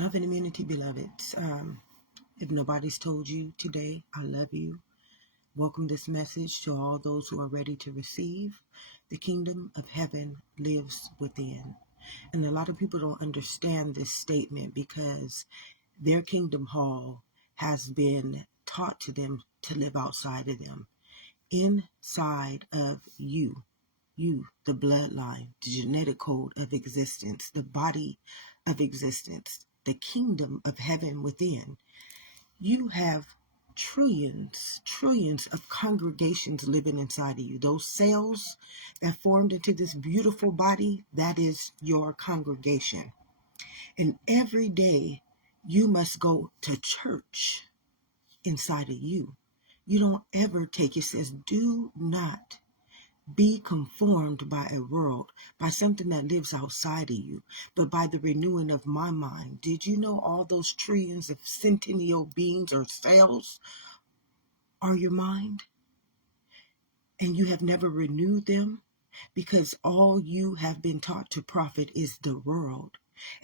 Love and immunity, beloveds. If nobody's told you today, I love you. Welcome this message to all those who are ready to receive. The kingdom of heaven lives within. And a lot of people don't understand this statement because their kingdom hall has been taught to them to live outside of them. Inside of you, the bloodline, the genetic code of existence, the body of existence, the kingdom of heaven within. You have trillions of congregations living inside of you. Those cells that formed into this beautiful body, that is your congregation. And every day you must go to church inside of you. You don't ever take, it says, do not be conformed by a world, by something that lives outside of you, but by the renewing of my mind. Did you know all those trillions of centennial beings or cells are your mind? And you have never renewed them because all you have been taught to profit is the world.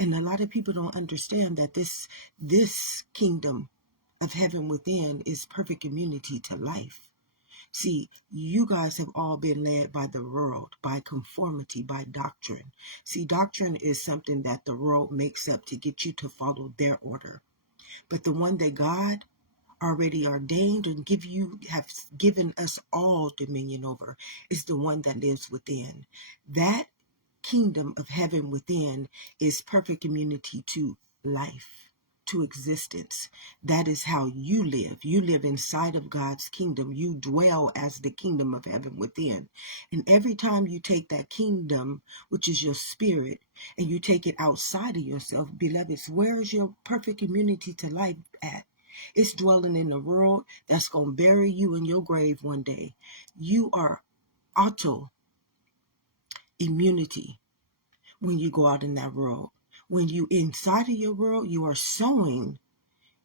And a lot of people don't understand that this kingdom of heaven within is perfect immunity to life. See, you guys have all been led by the world, by conformity, by doctrine. See, doctrine is something that the world makes up to get you to follow their order. But the one that God already ordained and have given us all dominion over is the one that lives within. That kingdom of heaven within is perfect immunity to life, to existence. That is how you live. You live inside of God's kingdom. You dwell as the kingdom of heaven within. And every time you take that kingdom, which is your spirit, and you take it outside of yourself, beloveds, where is your perfect immunity to life at? It's dwelling in a world that's going to bury you in your grave one day. You are auto immunity when you go out in that world. When you inside of your world, you are sowing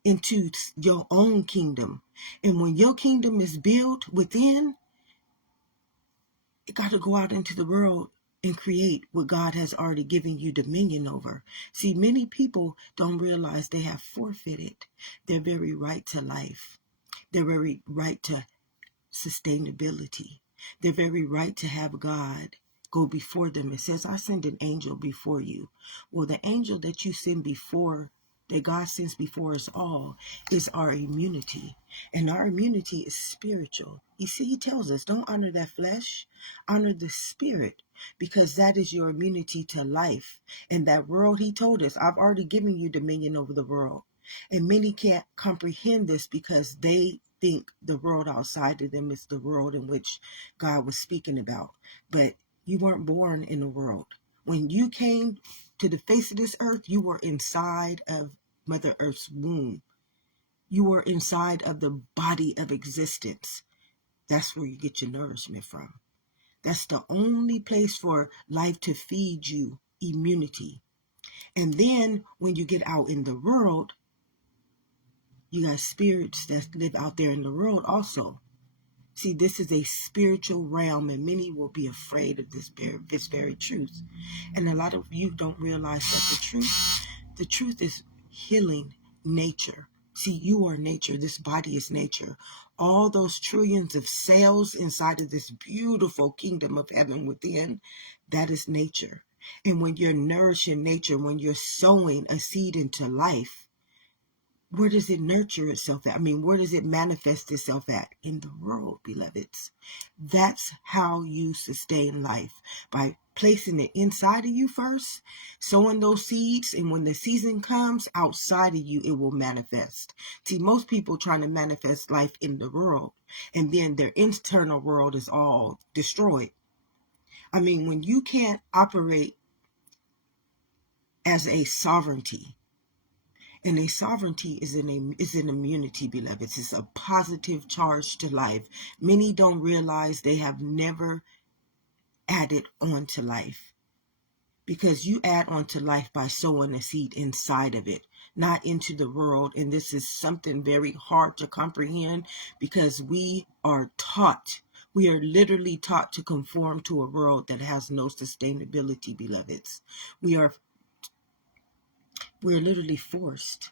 into your own kingdom. And when your kingdom is built within, it got to go out into the world and create what God has already given you dominion over. See, many people don't realize they have forfeited their very right to life, their very right to sustainability, their very right to have God go before them. It says, I send an angel before you. Well, the angel that you send before, that God sends before us all, is our immunity. And our immunity is spiritual. You see, he tells us, don't honor that flesh, honor the spirit, because that is your immunity to life. And that world, he told us, I've already given you dominion over the world. And many can't comprehend this because they think the world outside of them is the world in which God was speaking about. But you weren't born in the world. When you came to the face of this earth, you were inside of Mother Earth's womb. You were inside of the body of existence. That's where you get your nourishment from. That's the only place for life to feed you, immunity. And then when you get out in the world, you got spirits that live out there in the world also. See, this is a spiritual realm, and many will be afraid of this very truth. And a lot of you don't realize that the truth is healing nature. See, you are nature. This body is nature. All those trillions of cells inside of this beautiful kingdom of heaven within, that is nature. And when you're nourishing nature, when you're sowing a seed into life, where does it nurture itself at? Where does it manifest itself at? In the world, beloveds. That's how you sustain life, by placing it inside of you first, sowing those seeds, and when the season comes, outside of you, it will manifest. See, most people trying to manifest life in the world, and then their internal world is all destroyed. When you can't operate as a sovereignty, and a sovereignty is an immunity, beloveds. It's a positive charge to life. Many don't realize they have never added on to life, because you add on to life by sowing a seed inside of it, not into the world. And this is something very hard to comprehend, because we are literally taught to conform to a world that has no sustainability, beloveds. We are We're literally forced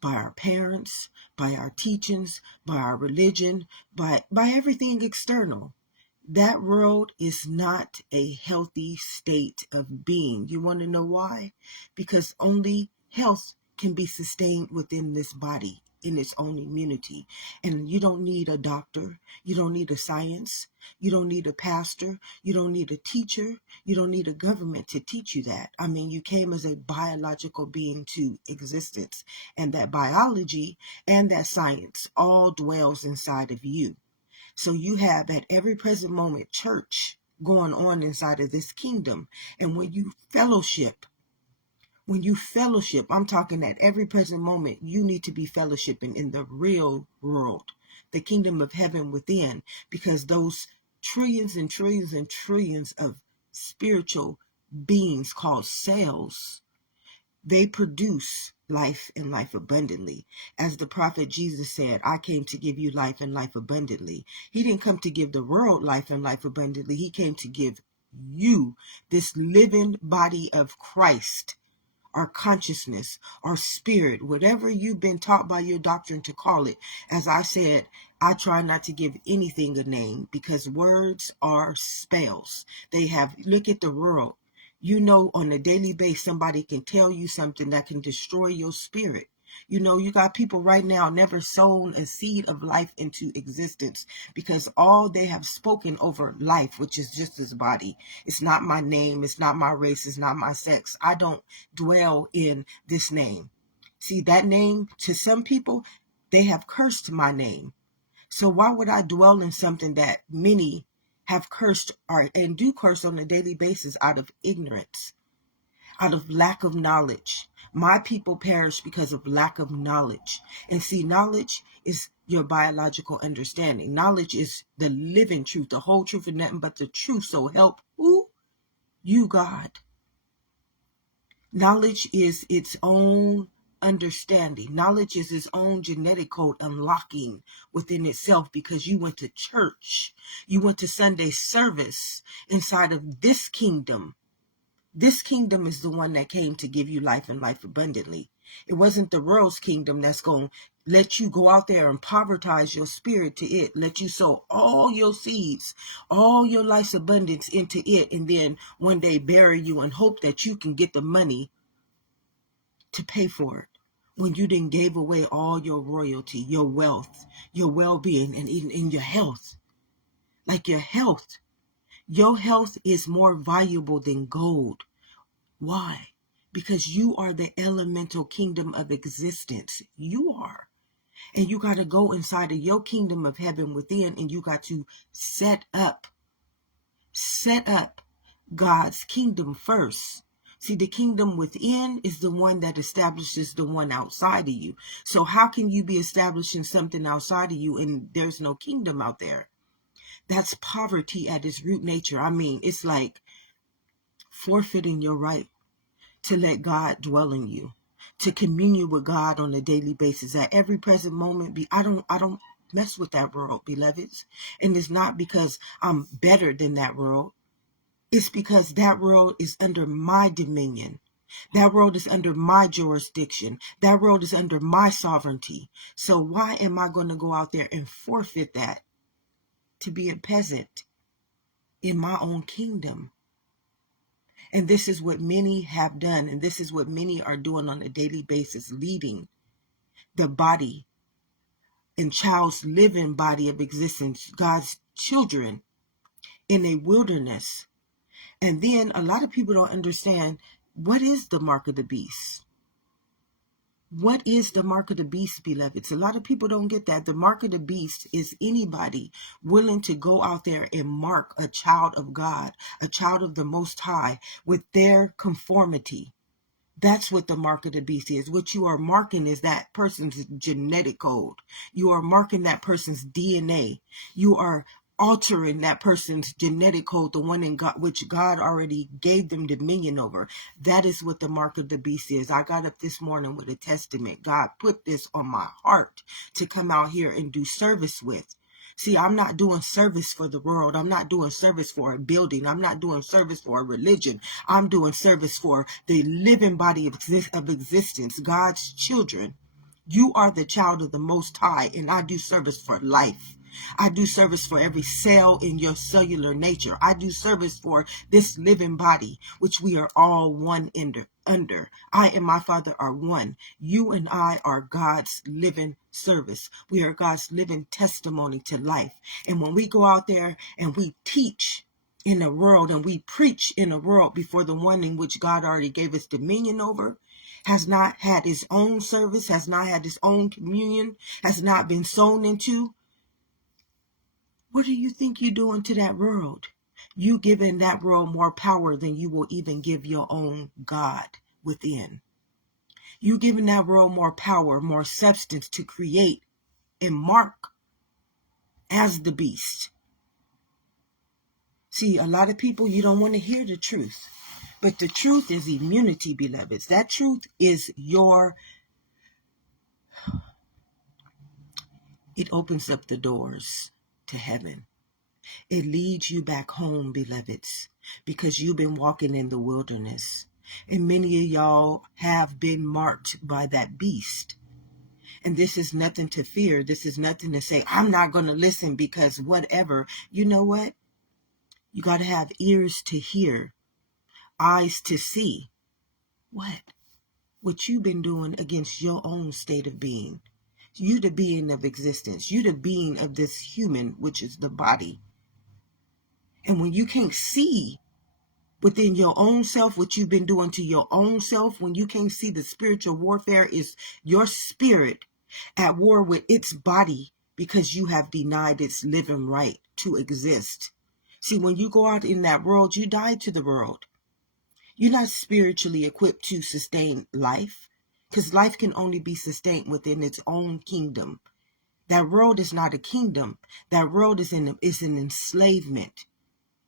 by our parents, by our teachings, by our religion, by everything external. That world is not a healthy state of being. You want to know why? Because only health can be sustained within this body in its own immunity. And you don't need a doctor. You don't need a science. You don't need a pastor. You don't need a teacher. You don't need a government to teach you that. I mean, you came as a biological being to existence, and that biology and that science all dwells inside of you. So you have at every present moment church going on inside of this kingdom. And when you fellowship, I'm talking at every present moment, you need to be fellowshipping in the real world, the kingdom of heaven within, because those trillions and trillions and trillions of spiritual beings called cells, they produce life and life abundantly. As the prophet Jesus said, I came to give you life and life abundantly. He didn't come to give the world life and life abundantly. He came to give you this living body of Christ, our consciousness, our spirit, whatever you've been taught by your doctrine to call it. As I said, I try not to give anything a name because words are spells. Look at the world. You know, on a daily basis, somebody can tell you something that can destroy your spirit. You know, you got people right now never sown a seed of life into existence because all they have spoken over life, which is just this body. It's not my name. It's not my race. It's not my sex. I don't dwell in this name. See, that name, to some people, they have cursed my name. So why would I dwell in something that many have cursed and do curse on a daily basis out of ignorance, out of lack of knowledge? My people perish because of lack of knowledge. And see, knowledge is your biological understanding. Knowledge is the living truth, the whole truth, and nothing but the truth. So help who? You, God. Knowledge is its own understanding. Knowledge is its own genetic code unlocking within itself because you went to church. You went to Sunday service inside of this kingdom. This kingdom is the one that came to give you life and life abundantly. It wasn't the world's kingdom that's going to let you go out there and povertize your spirit to it, let you sow all your seeds, all your life's abundance into it, and then one day bury you and hope that you can get the money to pay for it when you didn't gave away all your royalty, your wealth, your well-being, and even your health. Like your health is more valuable than gold. Why? Because you are the elemental kingdom of existence. You are. And you got to go inside of your kingdom of heaven within, and you got to set up God's kingdom first. See, the kingdom within is the one that establishes the one outside of you. So how can you be establishing something outside of you and there's no kingdom out there? That's poverty at its root nature. I mean, it's like forfeiting your right to let God dwell in you, to commune with God on a daily basis at every present moment. I don't mess with that world, beloveds. And it's not because I'm better than that world. It's because that world is under my dominion. That world is under my jurisdiction. That world is under my sovereignty. So why am I going to go out there and forfeit that to be a peasant in my own kingdom? And this is what many have done. And this is what many are doing on a daily basis, leading the body and child's living body of existence, God's children, in a wilderness. And then a lot of people don't understand, what is the mark of the beast? What is the mark of the beast, beloveds? A lot of people don't get that. The mark of the beast is anybody willing to go out there and mark a child of God, a child of the Most High, with their conformity. That's what the mark of the beast is. What you are marking is that person's genetic code. You are marking that person's DNA. You are altering that person's genetic code, the one in God, which God already gave them dominion over. That is what the mark of the beast is. I got up this morning with a testament. God put this on my heart to come out here and do service with. See, I'm not doing service for the world. I'm not doing service for a building. I'm not doing service for a religion. I'm doing service for the living body of existence, God's children. You are the child of the Most High, and I do service for life. I do service for every cell in your cellular nature. I do service for this living body, which we are all one under. I and my Father are one. You and I are God's living service. We are God's living testimony to life. And when we go out there and we teach in the world and we preach in the world before the one in which God already gave us dominion over, has not had his own service, has not had his own communion, has not been sown into, what do you think you're doing to that world? You giving that world more power than you will even give your own God within. You giving that world more power, more substance to create and mark as the beast. See, a lot of people, you don't want to hear the truth. But the truth is immunity, beloveds. That truth is it opens up the doors to heaven. It leads you back home, beloveds, because you've been walking in the wilderness. And many of y'all have been marked by that beast. And this is nothing to fear. This is nothing to say, I'm not going to listen because whatever. You know what? You got to have ears to hear, eyes to see. What you've been doing against your own state of being. You the being of existence. You the being of this human, which is the body. And when you can't see within your own self what you've been doing to your own self, when you can't see the spiritual warfare is your spirit at war with its body because you have denied its living right to exist. See, when you go out in that world, you die to the world. You're not spiritually equipped to sustain life, because life can only be sustained within its own kingdom. That world is not a kingdom. That world is an enslavement.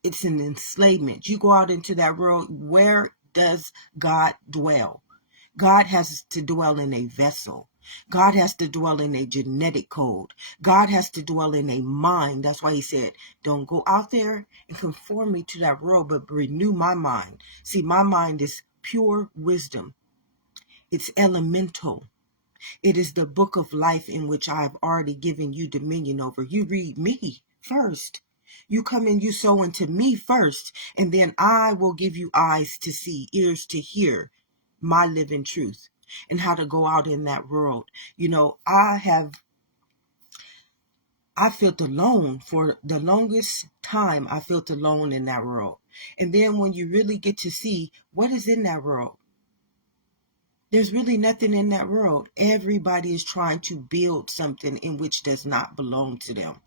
It's an enslavement. You go out into that world, where does God dwell? God has to dwell in a vessel. God has to dwell in a genetic code. God has to dwell in a mind. That's why he said, don't go out there and conform me to that world, but renew my mind. See, my mind is pure wisdom. It's elemental. It is the book of life in which I have already given you dominion over. You read me first. You come and you sow into me first, and then I will give you eyes to see, ears to hear my living truth and how to go out in that world. You know, I felt alone for the longest time. I felt alone in that world. And then when you really get to see what is in that world, there's really nothing in that world. Everybody is trying to build something in which does not belong to them.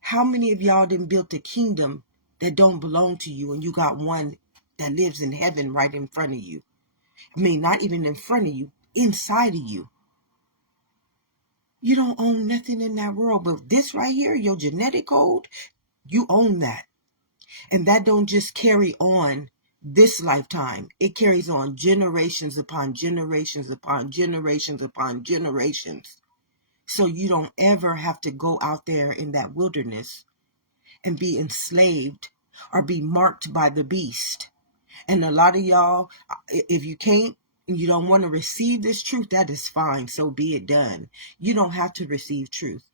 How many of y'all done built a kingdom that don't belong to you, and you got one that lives in heaven right in front of you? I mean, not even in front of you, inside of you. You don't own nothing in that world, but this right here, your genetic code, you own that. And that don't just carry on this lifetime. It carries on generations upon generations upon generations upon generations. So you don't ever have to go out there in that wilderness and be enslaved or be marked by the beast. And a lot of y'all, if you can't and you don't want to receive this truth, that is fine. So be it done. You don't have to receive truth.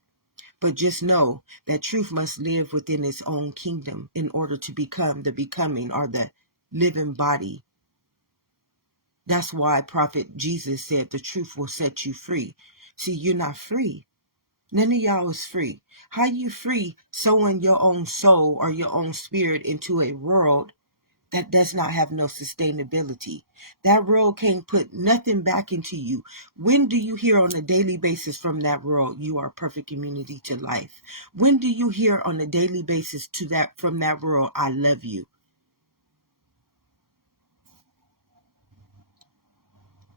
But just know that truth must live within its own kingdom in order to become the becoming or the living body. That's why Prophet Jesus said the truth will set you free. See, you're not free. None of y'all is free. How you free sowing your own soul or your own spirit into a world that does not have no sustainability? That world can't put nothing back into you. When do you hear on a daily basis from that world, you are perfect immunity to life? When do you hear on a daily basis from that world, I love you?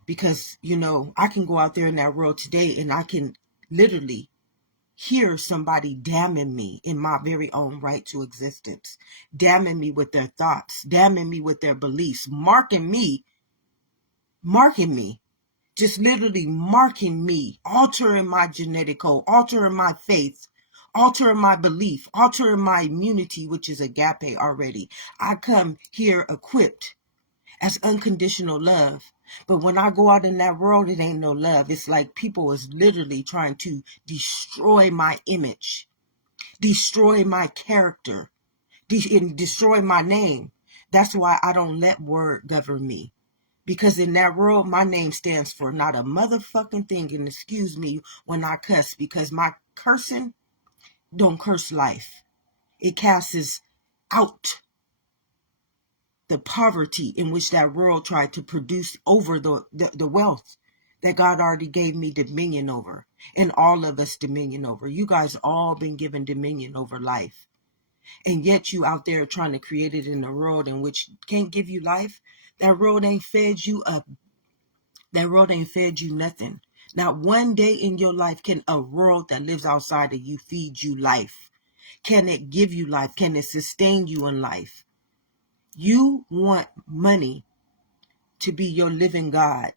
Because, you know, I can go out there in that world today and I can literally hear somebody damning me in my very own right to existence, damning me with their thoughts, damning me with their beliefs, marking me, just literally marking me, altering my genetic code, altering my faith, altering my belief, altering my immunity, which is agape already. I come here equipped as unconditional love. But when I go out in that world, it ain't no love. It's like people is literally trying to destroy my image, destroy my character, and destroy my name. That's why I don't let word govern me. Because in that world, my name stands for not a motherfucking thing. And excuse me when I cuss, because my cursing don't curse life. It casts out the poverty in which that world tried to produce over the wealth that God already gave me dominion over, and all of us dominion over. You guys all been given dominion over life. And yet you out there trying to create it in a world in which can't give you life. That world ain't fed you up. That world ain't fed you nothing. Not one day in your life can a world that lives outside of you feed you life. Can it give you life? Can it sustain you in life? You want money to be your living God.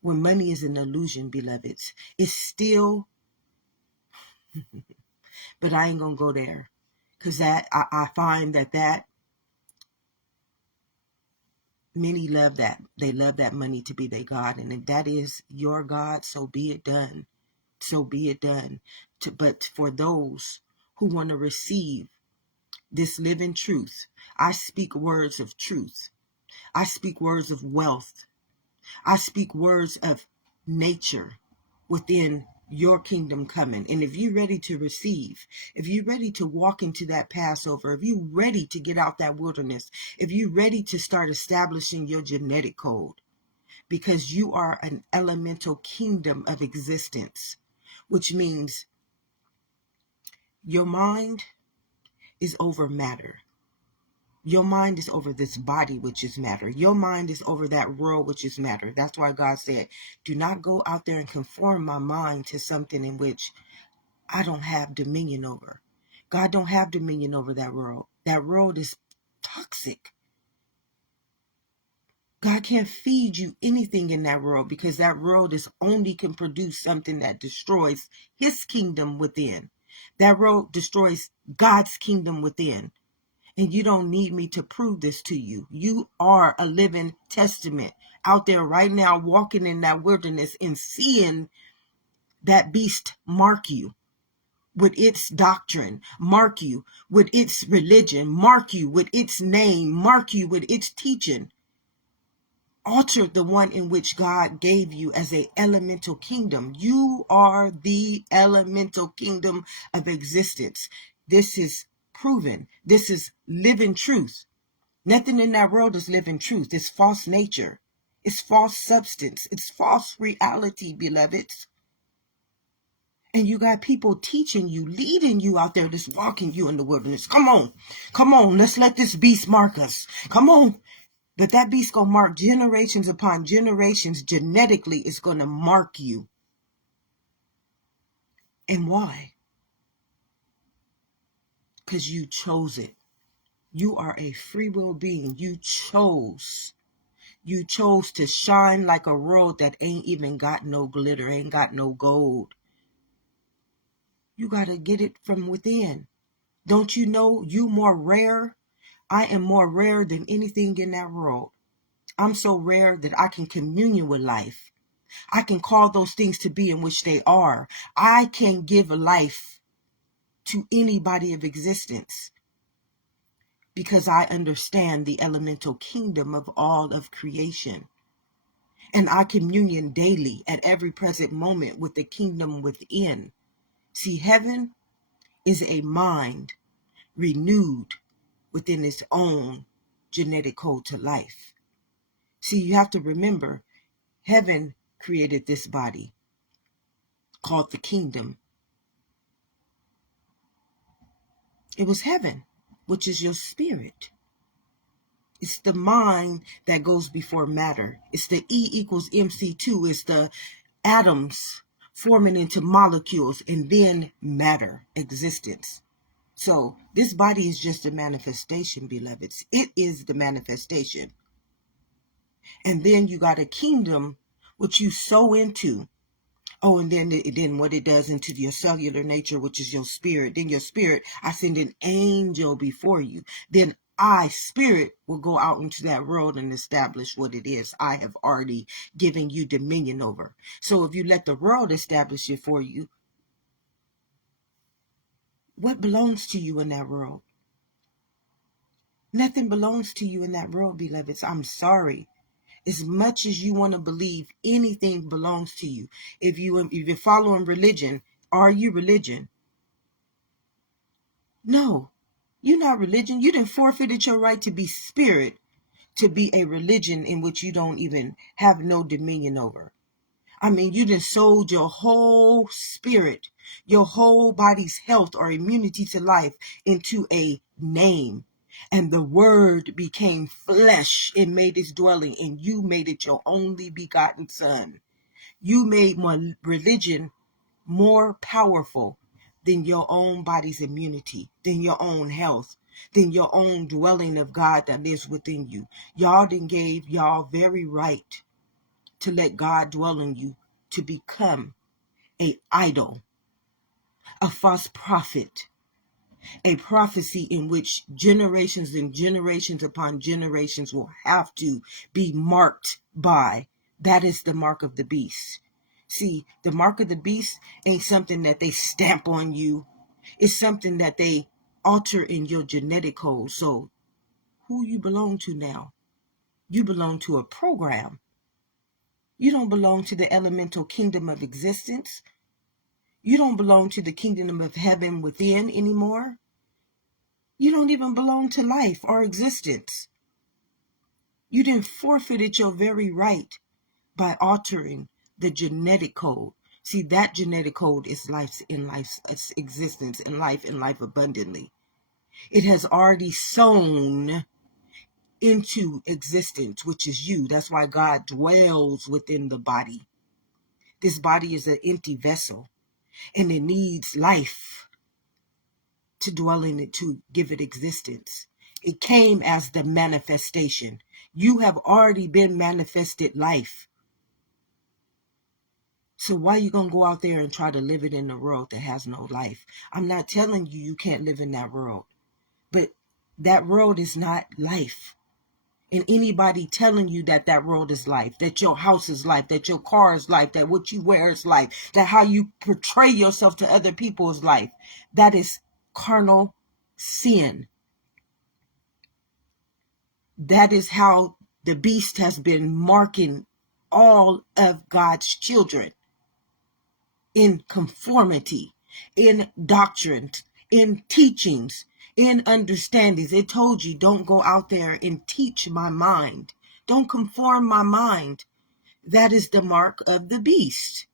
When money is an illusion, beloveds, it's still, but I ain't gonna go there. Because I find that many love that. They love that money to be their God. And if that is your God, so be it done. So be it done. But for those who want to receive this living truth, I speak words of truth. I speak words of wealth. I speak words of nature within your kingdom coming. And if you're ready to receive, if you're ready to walk into that Passover, if you're ready to get out that wilderness, if you're ready to start establishing your genetic code, because you are an elemental kingdom of existence, which means your mind is over matter. Your mind is over this body, which is matter. Your mind is over that world, which is matter. That's why God said, do not go out there and conform my mind to something in which I don't have dominion over. God don't have dominion over that world. That world is toxic. God can't feed you anything in that world, because that world is only can produce something that destroys his kingdom within. That world destroys God's kingdom within. And you don't need me to prove this to you. You are a living testament out there right now, walking in that wilderness and seeing that beast mark you with its doctrine, mark you with its religion, mark you with its name, mark you with its teaching. Alter the one in which God gave you as a elemental kingdom. You are the elemental kingdom of existence. This is proven. This is living truth. Nothing in that world is living truth. It's false nature. It's false substance. It's false reality, beloveds. And you got people teaching you, leading you out there, just walking you in the wilderness. Come on, let's let this beast mark us. Come on. But that beast gonna mark generations upon generations. Genetically, it's gonna mark you. And why? Because you chose it. You are a free will being. You chose to shine like a road that ain't even got no glitter, ain't got no gold. You got to get it from within. Don't you know you more rare? I am more rare than anything in that world. I'm so rare that I can communion with life. I can call those things to be in which they are. I can give life to anybody of existence, because I understand the elemental kingdom of all of creation. And I communion daily at every present moment with the kingdom within. See, heaven is a mind renewed within its own genetic code to life. See, you have to remember, heaven created this body called the kingdom. It was heaven, which is your spirit. It's the mind that goes before matter. It's the E equals MC2. It's the atoms forming into molecules and then matter, existence. So this body is just a manifestation, beloveds. It is the manifestation. And then you got a kingdom which you sow into, Oh, and then what it does into your cellular nature, which is your spirit. Then your spirit, I send an angel before you. Then I, spirit, will go out into that world and establish what it is I have already given you dominion over. So if you let the world establish it for you, what belongs to you in that world? Nothing belongs to you in that world, beloveds. I'm sorry. As much as you want to believe anything belongs to you. If you're following religion, are you religion? No, you're not religion. You done forfeited your right to be spirit, to be a religion in which you don't even have no dominion over. I mean, you done sold your whole spirit, your whole body's health or immunity to life into a name. And the word became flesh and made its dwelling, and you made it your only begotten son. You made my religion more powerful than your own body's immunity, than your own health, than your own dwelling of God that lives within you. Y'all done gave y'all very right to let God dwell in you to become a idol, a false prophet, a prophecy in which generations and generations upon generations will have to be marked by. That is the mark of the beast. See, the mark of the beast ain't something that they stamp on you. It's something that they alter in your genetic code. So who you belong to now? You belong to a program. You don't belong to the elemental kingdom of existence. You don't belong to the kingdom of heaven within anymore. You don't even belong to life or existence. You didn't forfeited your very right by altering the genetic code. See, that genetic code is life's existence and life abundantly. It has already sown into existence, which is you. That's why God dwells within the body. This body is an empty vessel, and it needs life to dwell in it, to give it existence. It came as the manifestation. You have already been manifested life. So why are you going to go out there and try to live it in a world that has no life? I'm not telling you you can't live in that world, but that world is not life. And anybody telling you that that world is life, that your house is life, that your car is life, that what you wear is life, that how you portray yourself to other people is life, that is carnal sin. That is how the beast has been marking all of God's children in conformity, in doctrine, in teachings, in understandings. It told you, don't go out there and teach my mind. Don't conform my mind. That is the mark of the beast.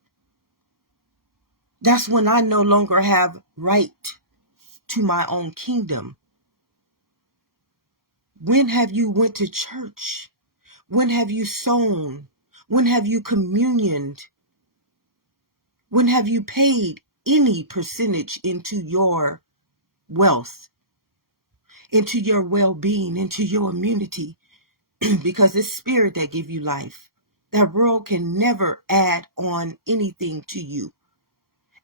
That's when I no longer have right to my own kingdom. When have you went to church? When have you sown? When have you communioned? When have you paid any percentage into your wealth, into your well-being, into your immunity? Because it's spirit that give you life. That world can never add on anything to you.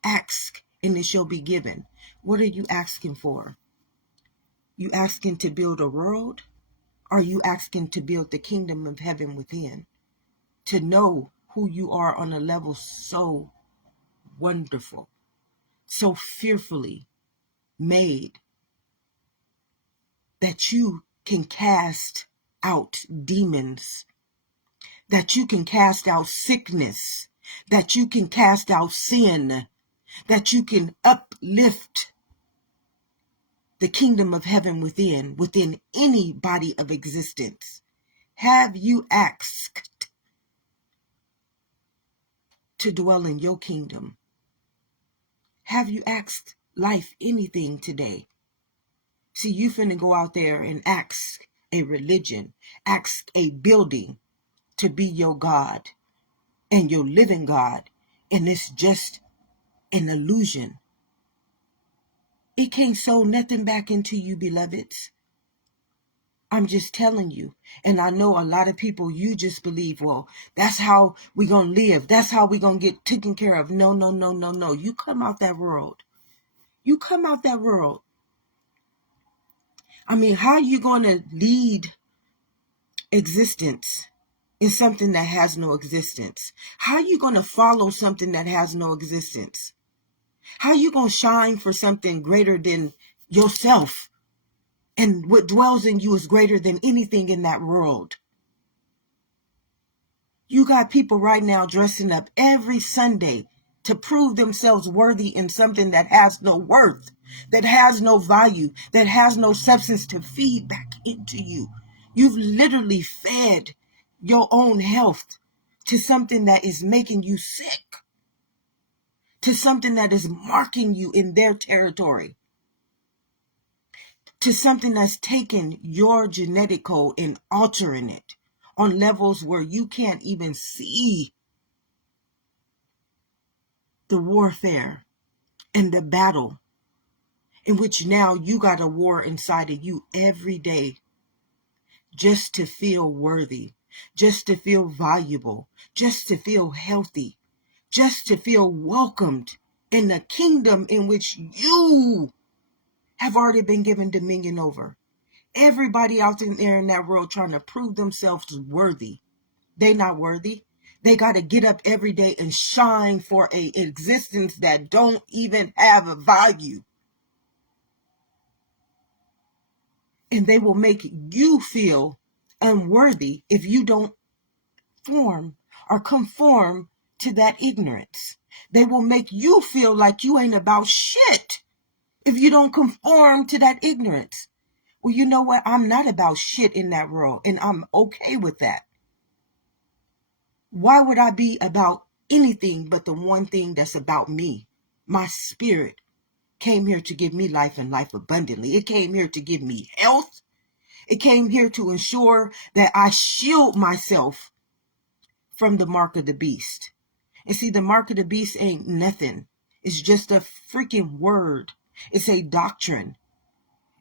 Ask and it shall be given. What are you asking for? You asking to build a world? Or are you asking to build the kingdom of heaven within? To know who you are on a level so wonderful, so fearfully made, that you can cast out demons, that you can cast out sickness, that you can cast out sin, that you can uplift the kingdom of heaven within any body of existence. Have you asked to dwell in your kingdom? Have you asked life anything today? See, you finna go out there and ask a religion, ask a building to be your God and your living God, and it's just an illusion. It can't sow nothing back into you, beloveds. I'm just telling you. And I know a lot of people, you just believe, well, that's how we going to live. That's how we going to get taken care of. No, no, no, no, no. You come out that world. You come out that world. I mean, how are you going to lead existence in something that has no existence? How are you going to follow something that has no existence? How are you going to shine for something greater than yourself? And what dwells in you is greater than anything in that world. You got people right now dressing up every Sunday to prove themselves worthy in something that has no worth, that has no value, that has no substance to feed back into you. You've literally fed your own health to something that is making you sick, to something that is marking you in their territory, to something that's taken your genetic code and altering it on levels where you can't even see the warfare and the battle in which now you got a war inside of you every day just to feel worthy, just to feel valuable, just to feel healthy, just to feel welcomed in the kingdom in which you have already been given dominion over. Everybody out there in that world trying to prove themselves worthy. They not worthy. They got to get up every day and shine for a existence that don't even have a value. And they will make you feel unworthy if you don't form or conform to that ignorance. They will make you feel like you ain't about shit if you don't conform to that ignorance. Well, you know what? I'm not about shit in that world, and I'm okay with that. Why would I be about anything but the one thing that's about me? My spirit came here to give me life and life abundantly. It came here to give me health. It came here to ensure that I shield myself from the mark of the beast. And see, the mark of the beast ain't nothing. It's just a freaking word. It's a doctrine.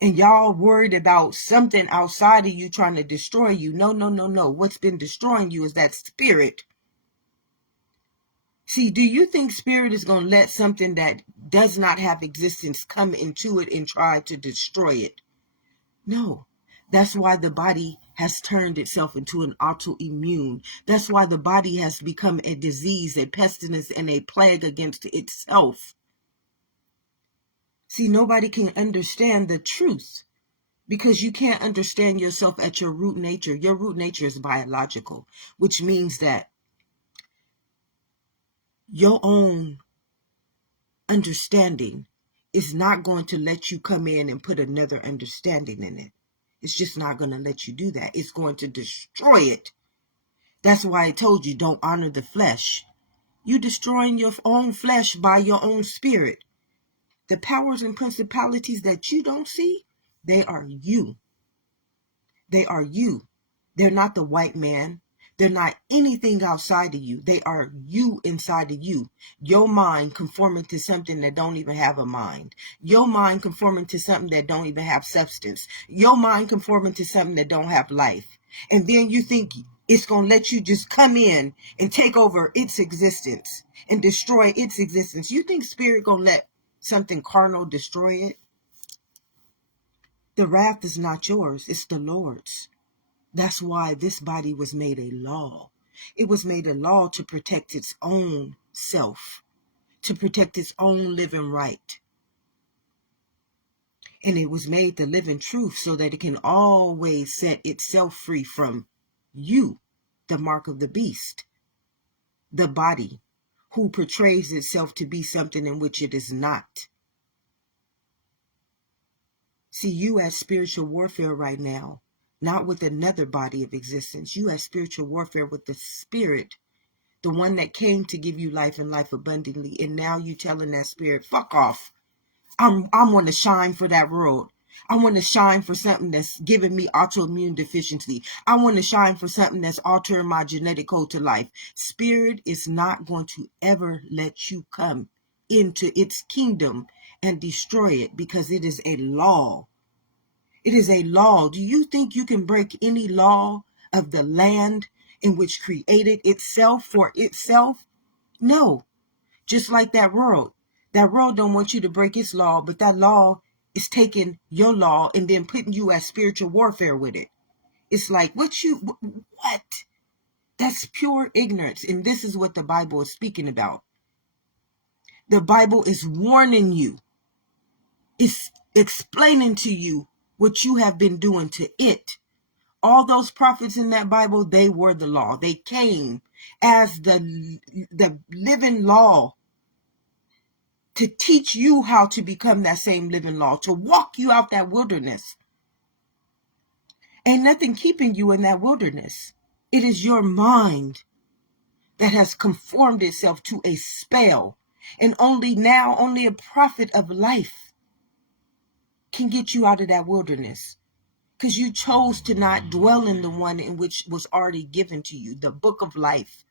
And y'all worried about something outside of you trying to destroy you. No, no, no, no. What's been destroying you is that spirit. See, do you think spirit is going to let something that does not have existence come into it and try to destroy it? No. That's why the body has turned itself into an autoimmune. That's why the body has become a disease, a pestilence, and a plague against itself. See, nobody can understand the truth because you can't understand yourself at your root nature. Your root nature is biological, which means that your own understanding is not going to let you come in and put another understanding in it. It's just not going to let you do that. It's going to destroy it. That's why I told you, don't honor the flesh. You destroying your own flesh by your own spirit. The powers and principalities that you don't see, they are you. They are you. They're not the white man. They're not anything outside of you. They are you inside of you. Your mind conforming to something that don't even have a mind. Your mind conforming to something that don't even have substance. Your mind conforming to something that don't have life. And then you think it's going to let you just come in and take over its existence and destroy its existence. You think spirit going to let something carnal destroy it? The wrath is not yours. It's the Lord's. That's why this body was made a law. It was made a law to protect its own self, to protect its own living right. And it was made to live in truth so that it can always set itself free from you, the mark of the beast, the body, who portrays itself to be something in which it is not. See, you at spiritual warfare right now, not with another body of existence. You have spiritual warfare with the spirit, the one that came to give you life and life abundantly. And now you telling that spirit, fuck off. I want to shine for that world. I want to shine for something that's giving me autoimmune deficiency. I want to shine for something that's altering my genetic code to life. Spirit is not going to ever let you come into its kingdom and destroy it because it is a law. It is a law. Do you think you can break any law of the land in which created itself for itself? No. Just like that world. That world don't want you to break its law, but that law is taking your law and then putting you at spiritual warfare with it. It's like, what? That's pure ignorance. And this is what the Bible is speaking about. The Bible is warning you. It's explaining to you what you have been doing to it. All those prophets in that Bible, they were the law. They came as the living law to teach you how to become that same living law, to walk you out that wilderness. Ain't nothing keeping you in that wilderness. It is your mind that has conformed itself to a spell. And only a prophet of life can get you out of that wilderness. Because you chose to not dwell in the one in which was already given to you, the book of life.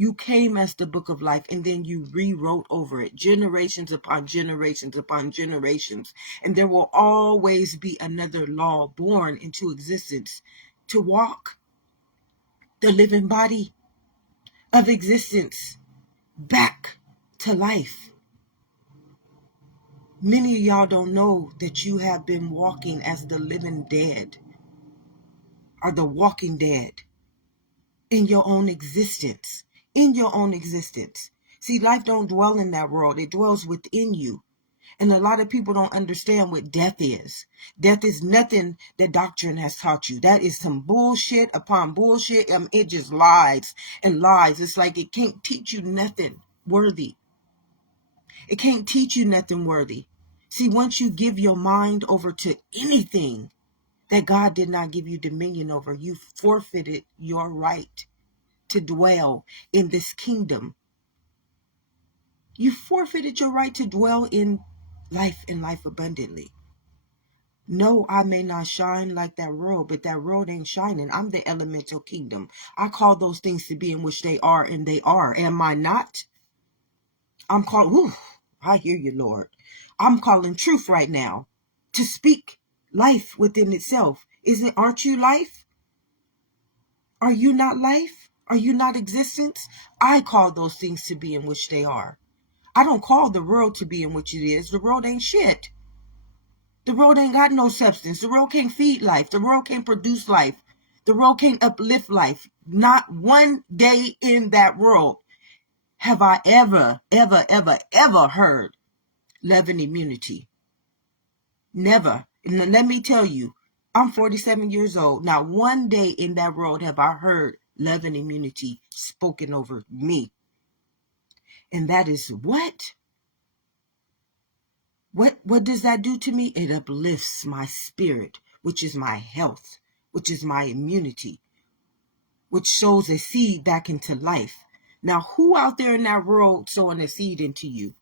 You came as the book of life, and then you rewrote over it, generations upon generations upon generations. And there will always be another law born into existence to walk the living body of existence back to life. Many of y'all don't know that you have been walking as the living dead, or the walking dead, in your own existence. In your own existence. See, life don't dwell in that world. It dwells within you. And a lot of people don't understand what death is. Death is nothing that doctrine has taught you. That is some bullshit upon bullshit. It just lies and lies. It's like it can't teach you nothing worthy. It can't teach you nothing worthy. See, once you give your mind over to anything that God did not give you dominion over, you forfeited your right to dwell in this kingdom. You forfeited your right to dwell in life and life abundantly. No, I may not shine like that world, but that world ain't shining. I'm the elemental kingdom. I call those things to be in which they are, and they are. Am I not? I'm calling, whew, I hear you, Lord. I'm calling truth right now to speak life within itself. Aren't you life? Are you not life? Are you not existence? I call those things to be in which they are. I don't call the world to be in which it is. The world ain't shit. The world ain't got no substance. The world can't feed life. The world can't produce life. The world can't uplift life. Not one day in that world have I ever heard love and immunity. Never. And let me tell you, I'm 47 years old. Not one day in that world have I heard love and immunity spoken over me. And that is what? What does that do to me? It uplifts my spirit, which is my health, which is my immunity, which sows a seed back into life. Now, who out there in that world sowing a seed into you?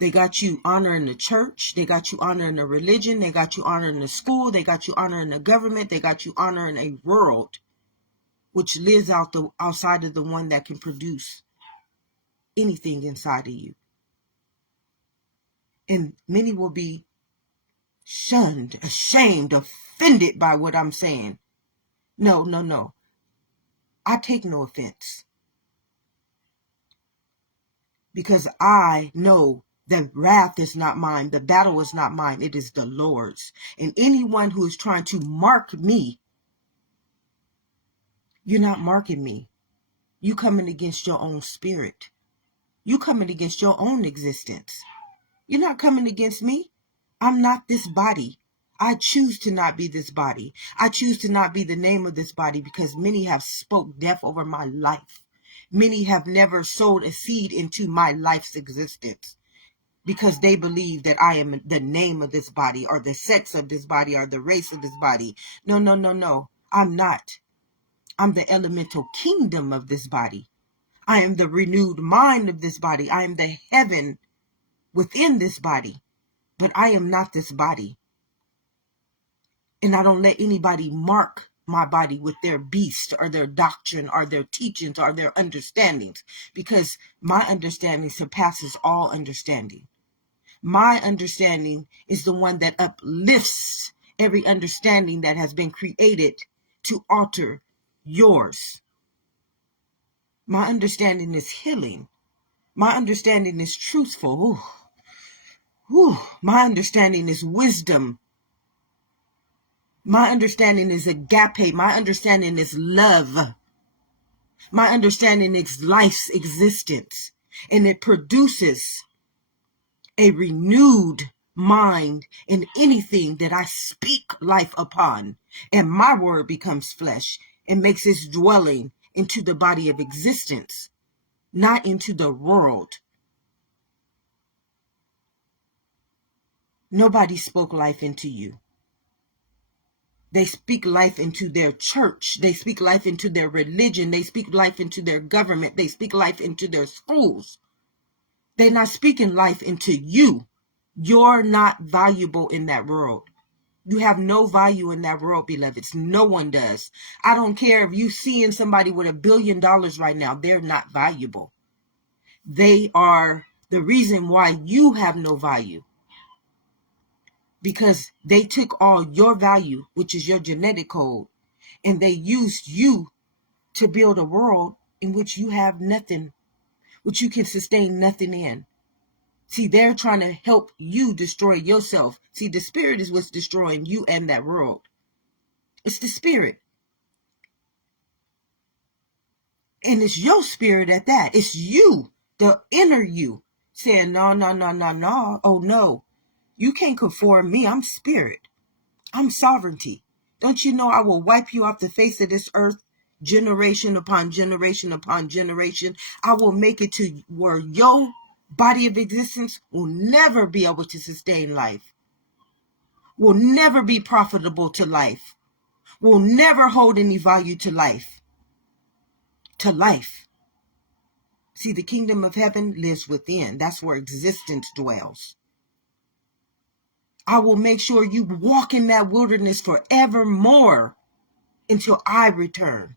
They got you honoring the church. They got you honoring the religion. They got you honoring the school. They got you honoring the government. They got you honoring a world which lives outside of the one that can produce anything inside of you. And many will be shunned, ashamed, offended by what I'm saying. No. I take no offense. Because I know the wrath is not mine. The battle is not mine. It is the Lord's. And anyone who is trying to mark me, you're not marking me. You coming against your own spirit. You coming against your own existence. You're not coming against me. I'm not this body. I choose to not be this body. I choose to not be the name of this body because many have spoke death over my life. Many have never sowed a seed into my life's existence because they believe that I am the name of this body or the sex of this body or the race of this body. No. I'm not. I'm the elemental kingdom of this body. I am the renewed mind of this body. I am the heaven within this body. But I am not this body. And I don't let anybody mark my body with their beast or their doctrine or their teachings or their understandings, because my understanding surpasses all understanding. My understanding is the one that uplifts every understanding that has been created to alter yours. My understanding is healing. My understanding is truthful. My understanding is wisdom. My understanding is agape. My understanding is love. My understanding is life's existence. And it produces a renewed mind in anything that I speak life upon. And my word becomes flesh and makes its dwelling into the body of existence, not into the world. Nobody spoke life into you. They speak life into their church. They speak life into their religion. They speak life into their government. They speak life into their schools. They're not speaking life into you. You're not valuable in that world. You have no value in that world, beloveds. No one does. I don't care if you seeing somebody with $1 billion right now. They're not valuable. They are the reason why you have no value. Because they took all your value, which is your genetic code, and they used you to build a world in which you have nothing, which you can sustain nothing in. See, they're trying to help you destroy yourself. See, the spirit is what's destroying you and that world. It's the spirit. And it's your spirit at that. It's you, the inner you, saying, no, no, no, no, no. Oh, no. You can't conform me. I'm spirit. I'm sovereignty. Don't you know I will wipe you off the face of this earth, generation upon generation upon generation? I will make it to where your body of existence will never be able to sustain life, will never be profitable to life, will never hold any value to life. To life. See, the kingdom of heaven lives within. That's where existence dwells. I will make sure you walk in that wilderness forevermore until I return.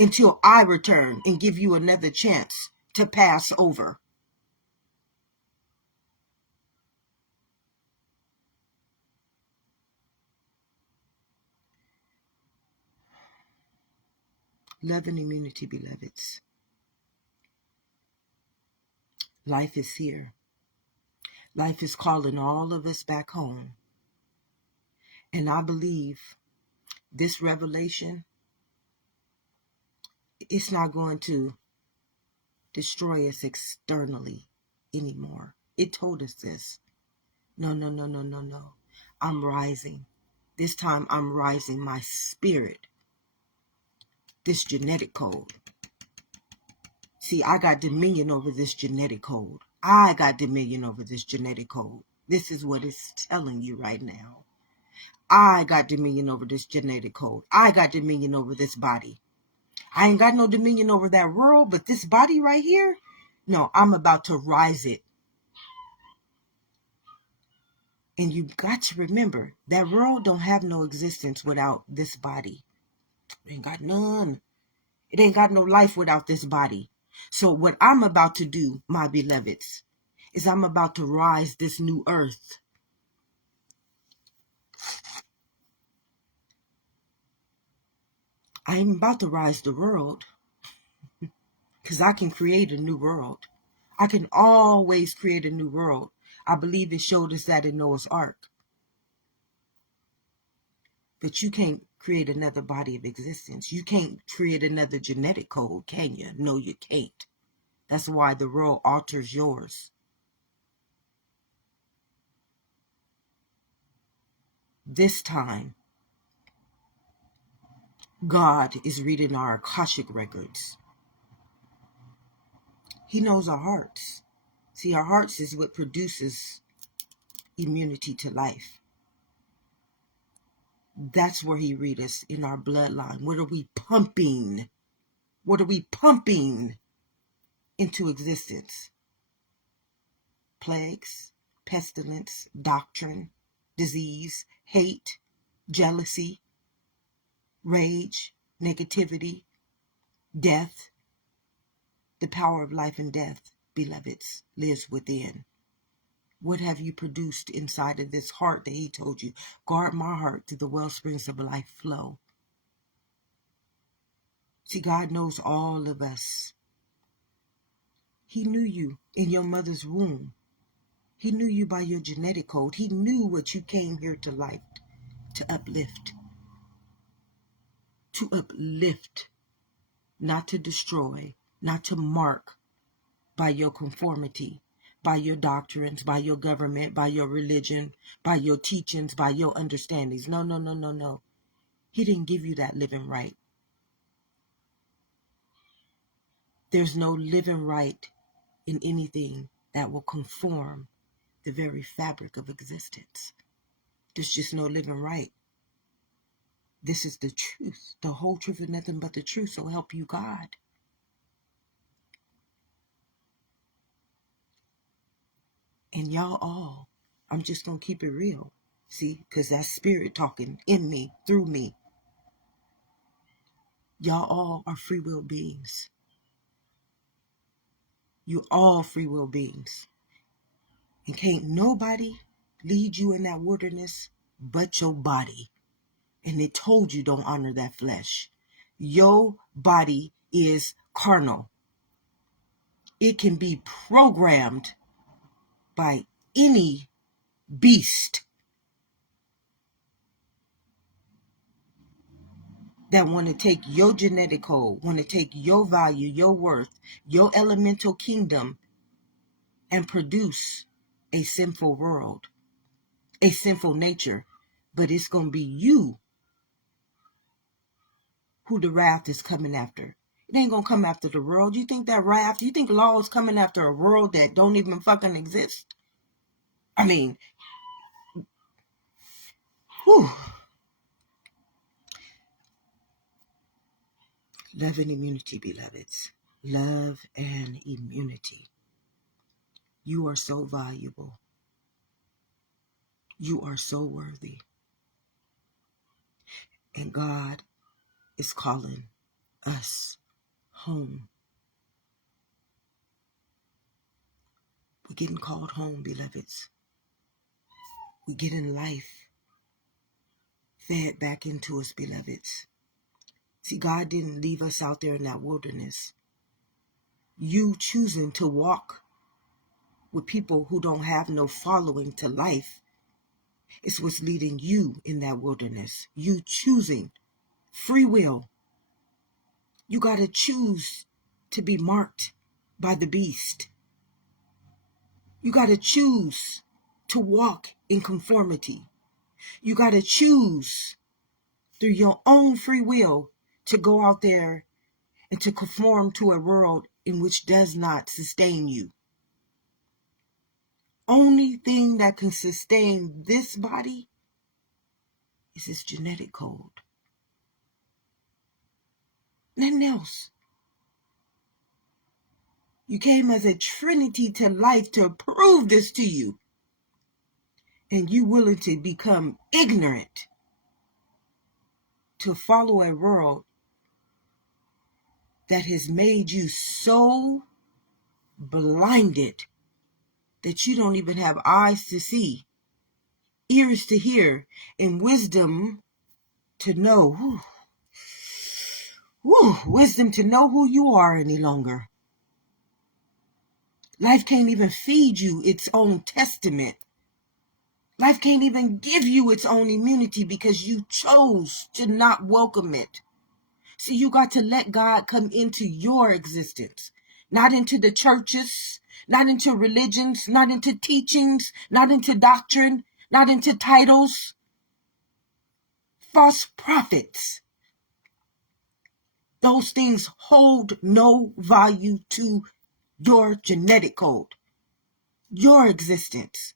Until I return and give you another chance to pass over. Love and immunity, beloveds. Life is here. Life is calling all of us back home. And I believe this revelation, it's not going to destroy us externally anymore. It told us this. No, no, no, no, no, no. I'm rising. This time I'm rising my spirit. This genetic code. See, I got dominion over this genetic code. I got dominion over this genetic code. This is what it's telling you right now. I got dominion over this genetic code. I got dominion over this body. I ain't got no dominion over that world, but this body right here, no, I'm about to rise it. And you got to remember, that world don't have no existence without this body. It ain't got none. It ain't got no life without this body. So what I'm about to do, my beloveds, is I'm about to rise this new earth. I ain't about to rise the world, because I can create a new world. I can always create a new world. I believe it showed us that in Noah's Ark. But you can't create another body of existence. You can't create another genetic code, can you? No, you can't. That's why the world alters yours. This time, God is reading our Akashic records. He knows our hearts. See, our hearts is what produces immunity to life. That's where he reads us in our bloodline. What are we pumping? What are we pumping into existence? Plagues, pestilence, doctrine, disease, hate, jealousy, rage, negativity, death. The power of life and death, beloveds, lives within. What have you produced inside of this heart that he told you? Guard my heart through the well springs of life flow. See, God knows all of us. He knew you in your mother's womb. He knew you by your genetic code. He knew what you came here to life to uplift. To uplift, not to destroy, not to mark by your conformity, by your doctrines, by your government, by your religion, by your teachings, by your understandings. No, no, no, no, no. He didn't give you that living right. There's no living right in anything that will conform the very fabric of existence. There's just no living right. This is the truth, the whole truth and nothing but the truth, so help you God. And y'all all, I'm just going to keep it real. See, because that's spirit talking in me, through me. Y'all all are free will beings. You all free will beings. And can't nobody lead you in that wilderness but your body. And it told you don't honor that flesh. Your body is carnal. It can be programmed by any beast that want to take your genetic code, want to take your value, your worth, your elemental kingdom, and produce a sinful world, a sinful nature. But it's going to be you who the wrath is coming after. It ain't going to come after the world. You think that wrath, you think law is coming after a world that don't even fucking exist? I mean, whew. Love and immunity, beloveds. Love and immunity. You are so valuable. You are so worthy. And God is calling us home. We're getting called home, beloveds. We're getting life fed back into us, beloveds. See, God didn't leave us out there in that wilderness. You choosing to walk with people who don't have no following to life is what's leading you in that wilderness. You choosing free will. You got to choose to be marked by the beast. You got to choose to walk in conformity. You got to choose through your own free will to go out there and to conform to a world in which does not sustain you. Only thing that can sustain this body is its genetic code. Nothing else. You came as a trinity to life to prove this to you. And you willing to become ignorant to follow a world that has made you so blinded that you don't even have eyes to see, ears to hear, and wisdom to know. Wisdom to know who you are any longer. Life can't even feed you its own testament. Life can't even give you its own immunity because you chose to not welcome it. So you got to let God come into your existence, not into the churches, not into religions, not into teachings, not into doctrine, not into titles. False prophets. Those things hold no value to your genetic code, your existence.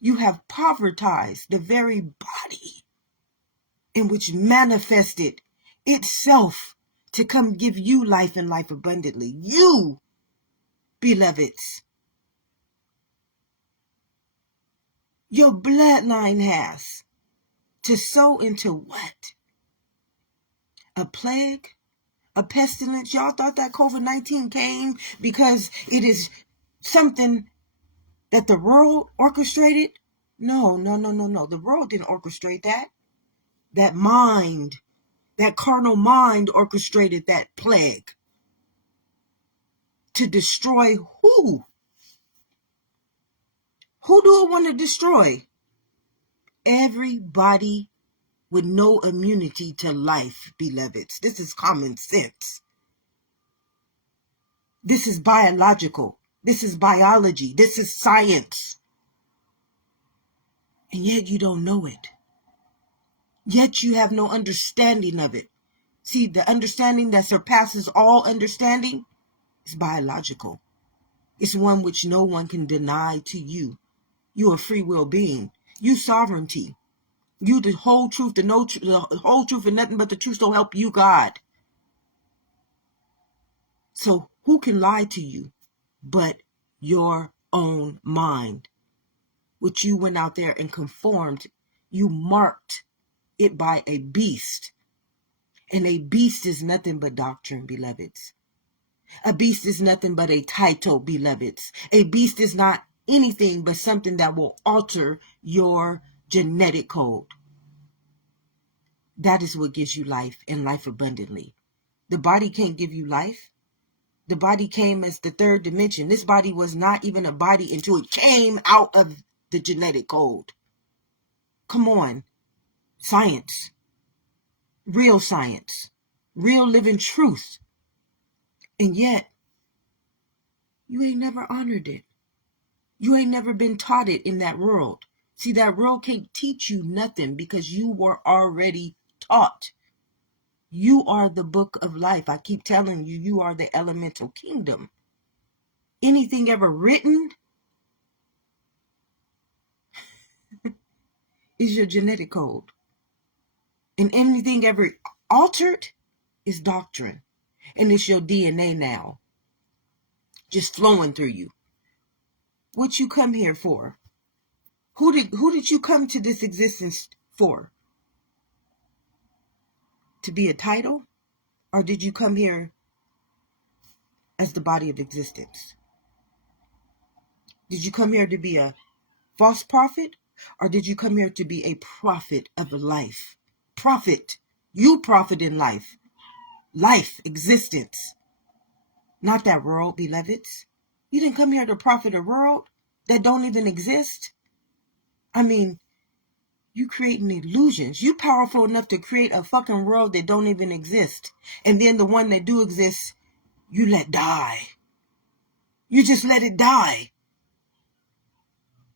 You have povertized the very body in which manifested itself to come give you life and life abundantly. You, beloveds, your bloodline has to sow into what? A plague? A pestilence? Y'all thought that COVID-19 came because it is something that the world orchestrated? No, no, no, no, no. The world didn't orchestrate that. That mind, that carnal mind orchestrated that plague to destroy who? Who do it want to destroy? Everybody with no immunity to life, beloveds. This is common sense. This is biological. This is biology. This is science. And yet you don't know it. Yet you have no understanding of it. See, the understanding that surpasses all understanding is biological. It's one which no one can deny to you. You are a free will being. You sovereignty. You the whole truth, the whole truth and nothing but the truth, so help you God. So who can lie to you but your own mind, which you went out there and conformed? You marked it by a beast. And a beast is nothing but doctrine, beloveds. A beast is nothing but a title, beloveds. A beast is not anything but something that will alter your genetic code. That is what gives you life and life abundantly. The body can't give you life. The body came as the third dimension. This body was not even a body until it came out of the genetic code. Come on. Science. Real science. Real living truth. And yet, you ain't never honored it. You ain't never been taught it in that world. See, that world can't teach you nothing because you were already taught. You are the book of life. I keep telling you, you are the elemental kingdom. Anything ever written is your genetic code. And anything ever altered is doctrine. And it's your DNA now. Just flowing through you. What you come here for? Who did you come to this existence for? To be a title? Or did you come here as the body of existence? Did you come here to be a false prophet? Or did you come here to be a prophet of life? Prophet. You prophet in life. Life, existence. Not that world, beloveds. You didn't come here to profit a world that don't even exist. I mean, you creating illusions. You powerful enough to create a fucking world that don't even exist. And then the one that do exist, you let die. You just let it die.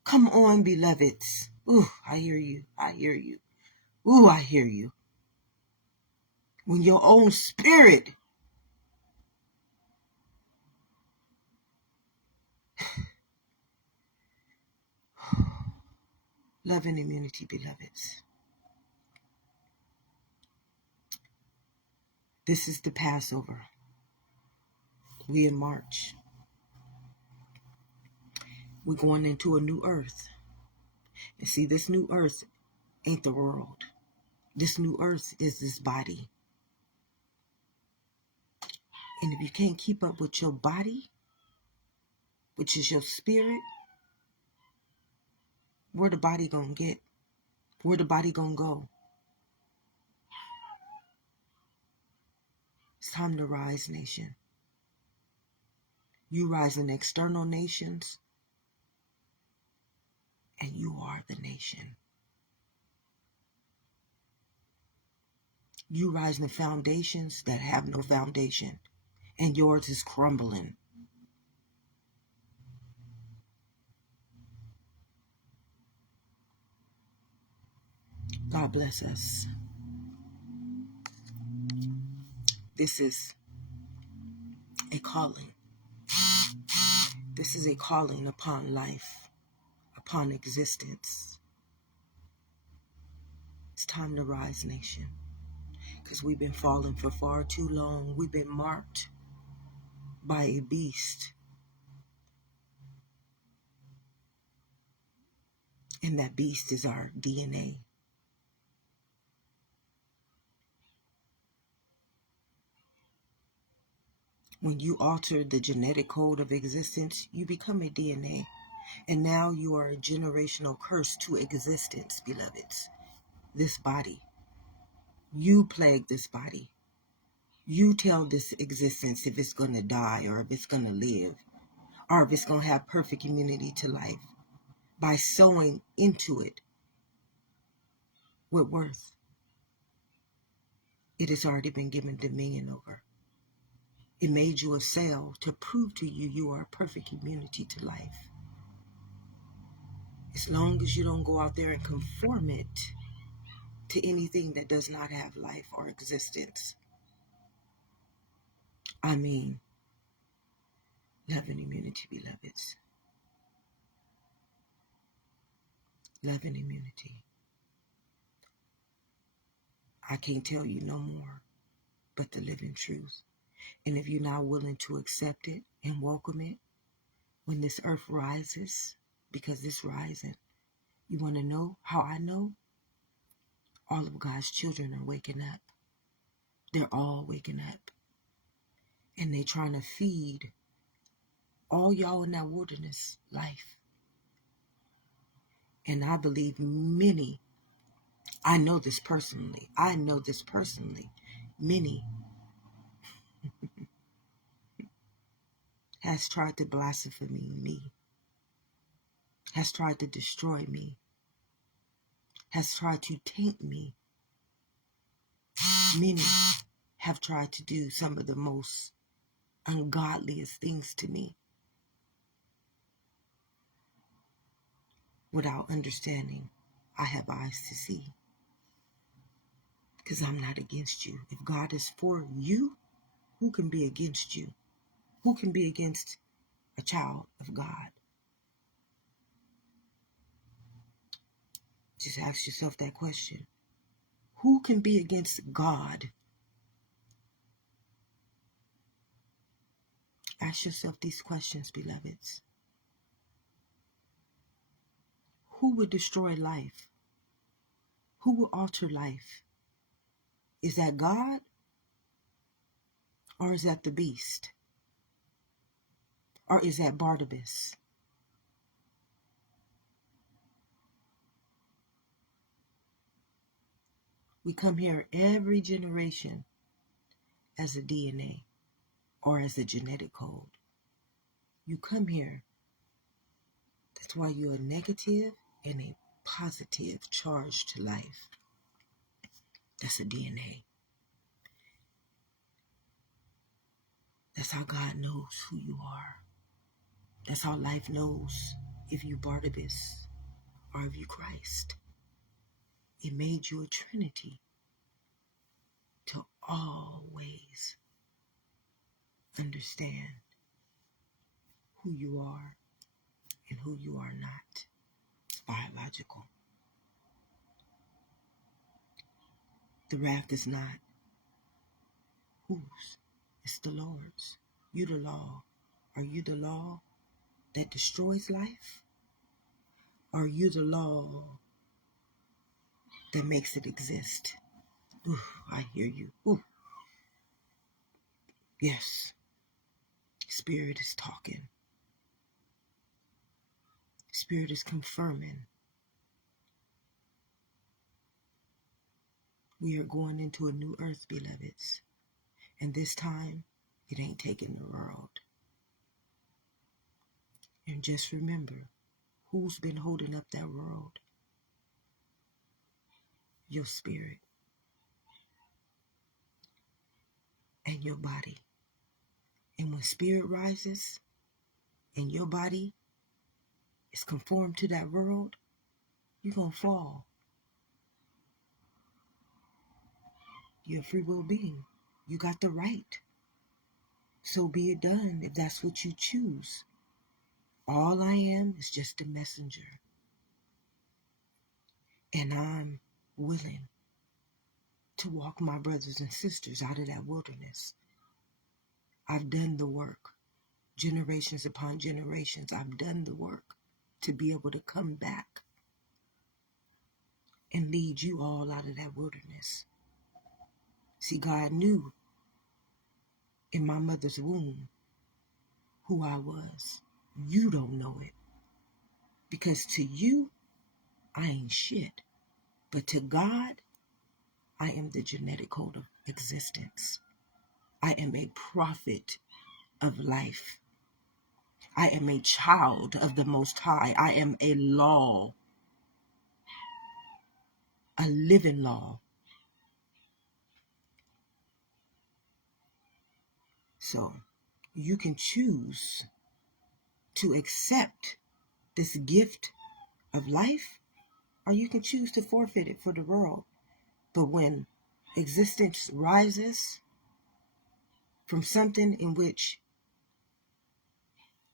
Come on, beloveds. Ooh, I hear you. I hear you. Ooh, I hear you. When your own spirit love and immunity, beloveds. This is the Passover. We in March. We're going into a new earth. And see, this new earth ain't the world. This new earth is this body. And if you can't keep up with your body, which is your spirit, where the body gonna get? Where the body gonna go? It's time to rise, nation. You rise in external nations, and you are the nation. You rise in foundations that have no foundation, and yours is crumbling. God bless us. This is a calling. This is a calling upon life, upon existence. It's time to rise, nation, because we've been falling for far too long. We've been marked by a beast, and that beast is our DNA. When you alter the genetic code of existence, you become a DNA. And now you are a generational curse to existence, beloveds. This body. You plague this body. You tell this existence if it's going to die or if it's going to live or if it's going to have perfect immunity to life by sowing into it with worth. It has already been given dominion over. It made you a cell to prove to you you are perfect immunity to life. As long as you don't go out there and conform it to anything that does not have life or existence. I mean, love and immunity, beloveds. Love and immunity. I can't tell you no more but the living truth. And if you're not willing to accept it and welcome it, when this earth rises, because it's rising, you want to know how I know? All of God's children are waking up. They're all waking up. And they're trying to feed all y'all in that wilderness life. And I believe many, I know this personally, many has tried to blaspheme me, has tried to destroy me, has tried to taint me. Many have tried to do some of the most ungodliest things to me without understanding. I have eyes to see because I'm not against you. If God is for you, who can be against you? Who can be against a child of God? Just ask yourself that question. Who can be against God? Ask yourself these questions, beloveds. Who would destroy life? Who will alter life? Is that God or is that the beast? Or is that Barnabas? We come here every generation as a DNA or as a genetic code. You come here. That's why you're a negative and a positive charge to life. That's a DNA. That's how God knows who you are. That's how life knows if you Barnabas or if you Christ. It made you a trinity to always understand who you are and who you are not. It's biological. The wrath is not whose? It's the Lord's. You the law. Are you the law that destroys life? Are you the law that makes it exist? Ooh, I hear you. Ooh. Yes. Spirit is talking. Spirit is confirming. We are going into a new earth, beloveds. And this time, it ain't taking the world. And just remember, who's been holding up that world? Your spirit and your body. And when spirit rises and your body is conformed to that world, you're going to fall. You're a free will being. You got the right. So be it done if that's what you choose. All I am is just a messenger. And I'm willing to walk my brothers and sisters out of that wilderness. I've done the work. Generations upon generations, I've done the work to be able to come back and lead you all out of that wilderness. See, God knew in my mother's womb who I was. You don't know it. Because to you, I ain't shit. But to God, I am the genetic code of existence. I am a prophet of life. I am a child of the Most High. I am a law, a living law. So you can choose to accept this gift of life, or you can choose to forfeit it for the world. But when existence rises from something in which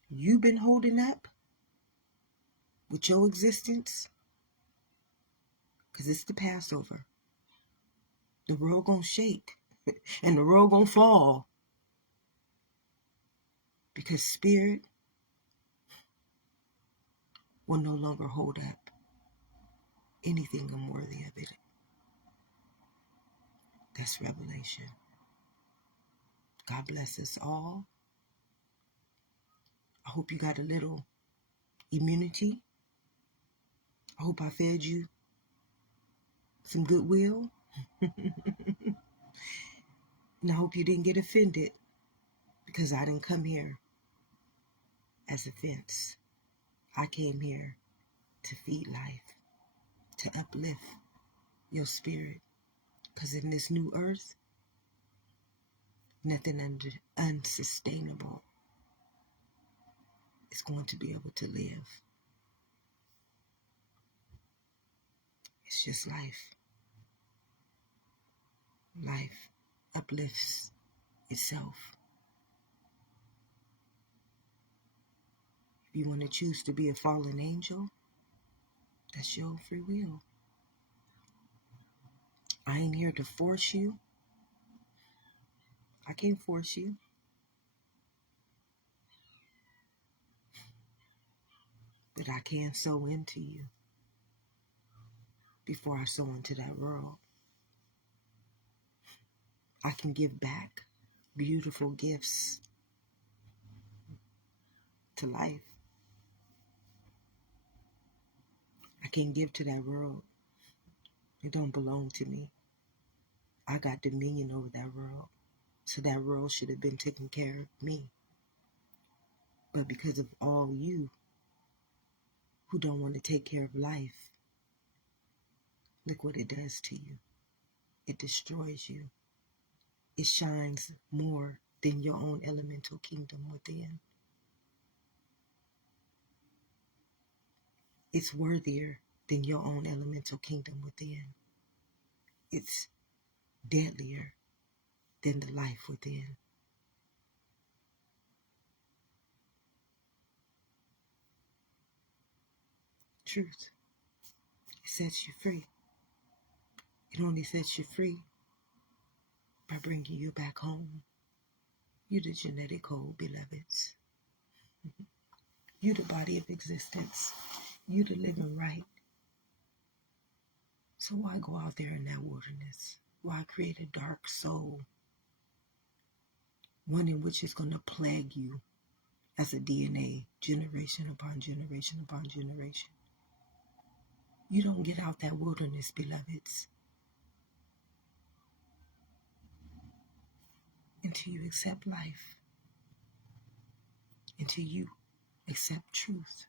you've been holding up with your existence, because it's the Passover, the world gonna shake and the world gonna fall, because spirit will no longer hold up anything unworthy of it. That's revelation. God bless us all. I hope you got a little immunity. I hope I fed you some goodwill. And I hope you didn't get offended, because I didn't come here as offense. I came here to feed life, to uplift your spirit. Because in this new earth, nothing unsustainable is going to be able to live. It's just life. Life uplifts itself. If you want to choose to be a fallen angel, that's your free will. I ain't here to force you. I can't force you. But I can sow into you before I sow into that world. I can give back beautiful gifts to life. I can give to that world. It don't belong to me. I got dominion over that world. So that world should have been taking care of me. But because of all you who don't want to take care of life, look what it does to you. It destroys you. It shines more than your own elemental kingdom within. It's worthier than your own elemental kingdom within. It's deadlier than the life within. Truth. It sets you free. It only sets you free by bringing you back home. You the genetic code, beloveds. You the body of existence. You the living right. So why go out there in that wilderness? Why create a dark soul? One in which is going to plague you as a DNA, generation upon generation upon generation. You don't get out that wilderness, beloveds, until you accept life, until you accept truth,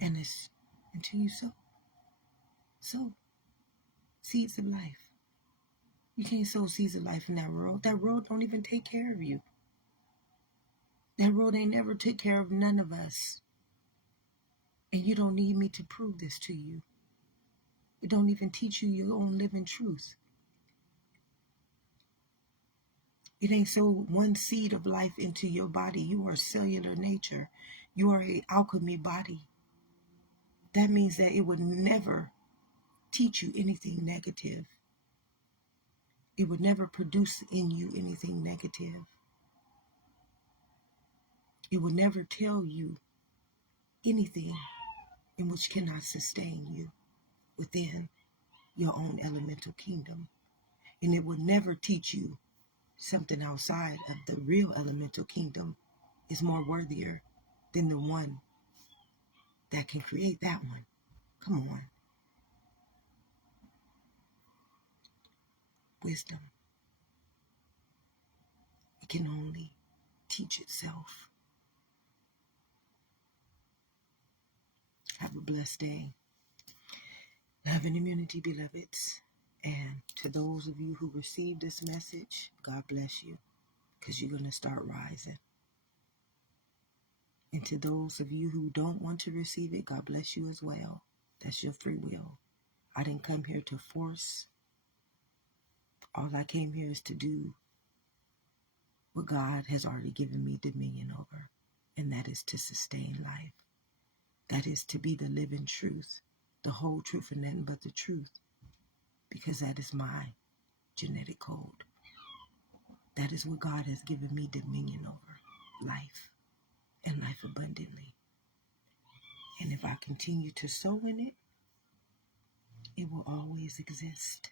and it's until you sow seeds of life. You can't sow seeds of life in that world. That world don't even take care of you. That world ain't never took care of none of us. And you don't need me to prove this to you. It don't even teach you your own living truth. It ain't sow one seed of life into your body. You are cellular nature. You are a alchemy body. That means that it would never teach you anything negative. It would never produce in you anything negative. It would never tell you anything in which cannot sustain you within your own elemental kingdom. And it would never teach you something outside of the real elemental kingdom is more worthier than the one that can create that one. Come on. Wisdom. It can only teach itself. Have a blessed day. Love and immunity, beloveds. And to those of you who received this message, God bless you, because you're going to start rising. And to those of you who don't want to receive it, God bless you as well. That's your free will. I didn't come here to force. All I came here is to do what God has already given me dominion over, and that is to sustain life. That is to be the living truth, the whole truth and nothing but the truth, because that is my genetic code. That is what God has given me dominion over, life, and life abundantly. And if I continue to sow in it, it will always exist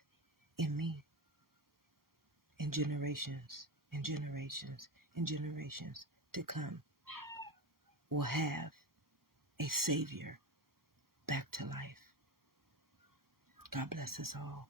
in me, in generations and generations and generations to come will have a Savior back to life. God bless us all.